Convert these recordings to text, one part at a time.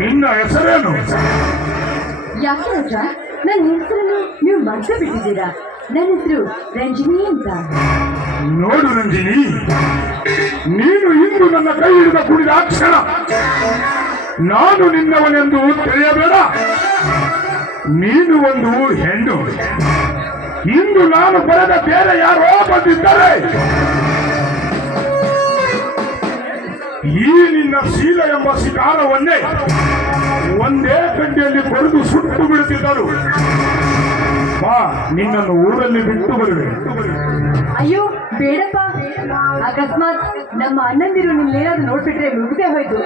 ನಿನ್ನ ಹೆಸರೇನು? ಯಾಕೆ ರಾಜ, ನನ್ನ ಹೆಸರನ್ನು ನೀವು ಮರ್ತು ಬಿಟ್ಟಿದ್ದೀರಾ? ನನ್ನ ಹೆಸರು ರಂಜಿನಿ ಅಂತ. ನೋಡು ರಂಜಿನಿ, ನೀನು ಇಂದು ನನ್ನ ಕೈ ಹಿಡಿದ ಕುಡಿದ ಕ್ಷಣ ನಾನು ನಿನ್ನವನೆಂದು ತಿಳಿಯಬೇಡ. ನೀನು ಒಂದು ಹೆಣ್ಣು. ಇಂದು ನಾನು ಬರೆದ ಬೇರೆ ಯಾರೋ ಬಂದಿದ್ದಾರೆ. ಈ ನಿನ್ನ ಶೀಲ ಎಂಬ ಶಿಕಾರವನ್ನೇ ಒಂದೇ ಕಡ್ಡಿಯಲ್ಲಿ ಕೊರೆದು ಸುಟ್ಟು ಬಿಡುತ್ತಿದ್ದರು. ಬಾ, ನಿನ್ನನ್ನು ಊರಲ್ಲಿ ಬಿಟ್ಟು ಬರುವೆ. ಅಯ್ಯೋ ಬೇಡಪ್ಪ, ಅಕಸ್ಮಾತ್ ನಮ್ಮ ಅಣ್ಣಂದಿರು ನಿಮ್ನೇನಾದ್ರು ನೋಡ್ಬಿಟ್ರೆ ಮುಗ್ದೇ ಹೋಯ್ತು.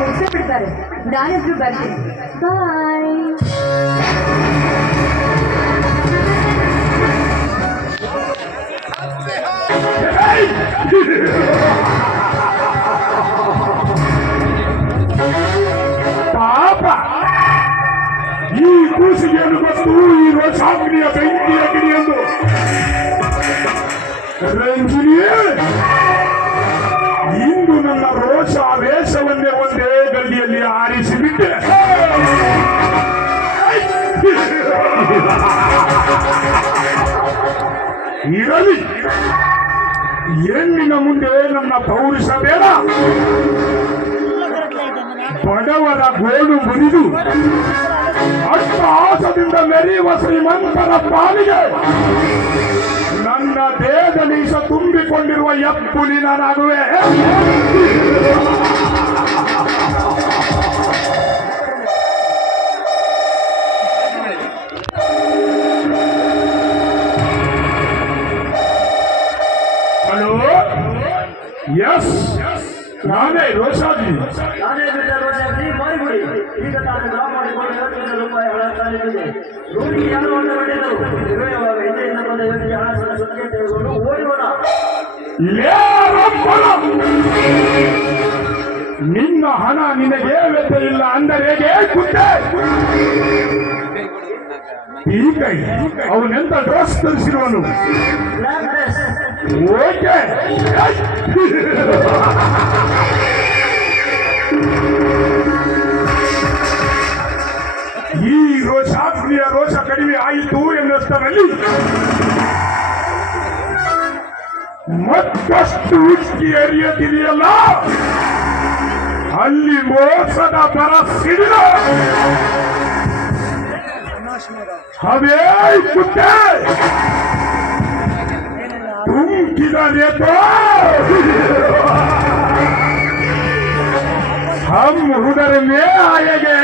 ಮುಗ್ದೇ ಬಿಡ್ತಾರೆ. ನಾನೆದ್ರು ಬರ್ತೀನಿ. ಬಾಯ್. ಪಾಪ, ಈ ಕೂಸಿಗೆಯನ್ನು ಗೊತ್ತು ಈ ರೋಷಾಗ್ನಿಯ ಬೆಂಕಿಯ ಗಿಡಿಯೆಂದು. ರಂಜಿನಿಯೇ, ಇಂದು ನನ್ನ ರೋಷ ವೇಷವನ್ನೇ ಒಂದೇ ಗಡಿಯಲ್ಲಿ ಆರಿಸಿಬಿಟ್ಟೆ. ಇರಲಿ, ಹೆಣ್ಣಿನ ಮುಂದೆ ನನ್ನ ಪೌರುಷ ಬೇಡ. ಬಡವರ ಗೋಡು ಮುರಿದು ಅಟ್ಟಹಾಸದಿಂದ ಮೆರೆಯುವ ಶ್ರೀಮಂತರ ಪಾಲಿಗೆ ನನ್ನ ದೇಹದನೀಶ ತುಂಬಿಕೊಂಡಿರುವ ಎಪ್ಪುಲಿ ನಾನಾಗುವೆ. ಹಲೋ, ಎಸ್, ನಾನೇ ರೋಷಾಜಿ. ಈಗ ತಾನು ಡ್ರಾ ಮಾಡಿಕೊಂಡು 50,000 ರೂಪಾಯಿ ಹಣ ತಾನಿದೆ. ರೂಢಿಗೆ ಯಾರು ಅಂತ ಮಾಡಿದರು. ಹಿಂದೆಯಿಂದ ಬಂದ ಯೋಜನೆ ಹಣ ಸುತ್ತಿಗೆ ತೆಗೆದುಕೊಂಡು ಓಡಿಯೋಣ. ನಿನ್ನ ಹಣ ನಿನಗೆ ವ್ಯತೆ ಇಲ್ಲ ಅಂದರೆ ಹೇಗೆ ಕುಂತೆ? ಈ ಕೈ ಅವನೆಂತ ಡ್ರೆಸ್ ಧರಿಸಿರುವನು? ಓಕೆ, ಈ ರೋಷಾಗ್ನಿಯ ರೋಷ ಕಡಿಮೆ ಆಯಿತು ಎನ್ನುವಷ್ಟರಲ್ಲಿ ಮತ್ತಷ್ಟು ಉಚ್ಚಿ ಎರಿಯತಿದೆಯಲ್ಲ, ಅಲ್ಲಿ ಮೋಸದ ಬರ ಸಿಡಿದ ಹವೇ ಕುತ್ತೆ ತುಂಕಿದ ನೇತೋ हम उधर में आएंगे.